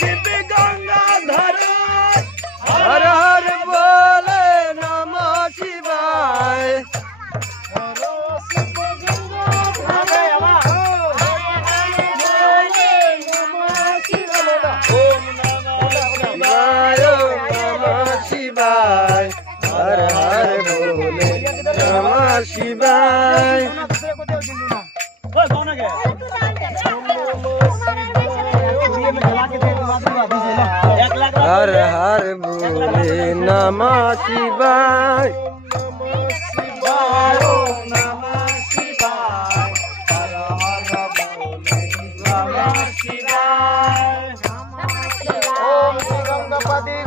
शिव गंगाधर हर हर बोले नमः शिवाय शिवाय हर हर बोले नमः शिवाय हर हर बोले नमः शिवाय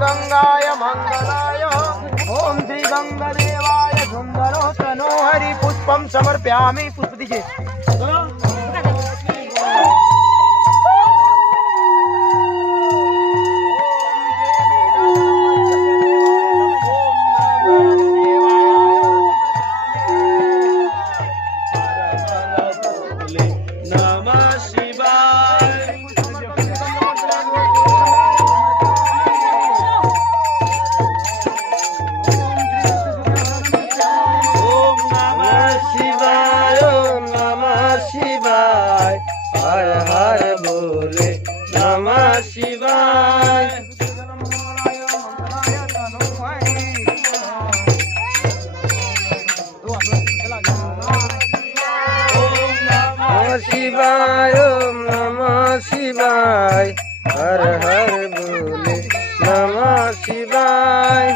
गंगाय मंगलाय ओम श्री गंगादेवाय सुंदरो तनो हरि पुष्पम समर्पयामि पुष्प दीजिए हर हर बोले नमः शिवाय शिवाय ओम नमः शिवाय हर हर बोले नमः शिवाय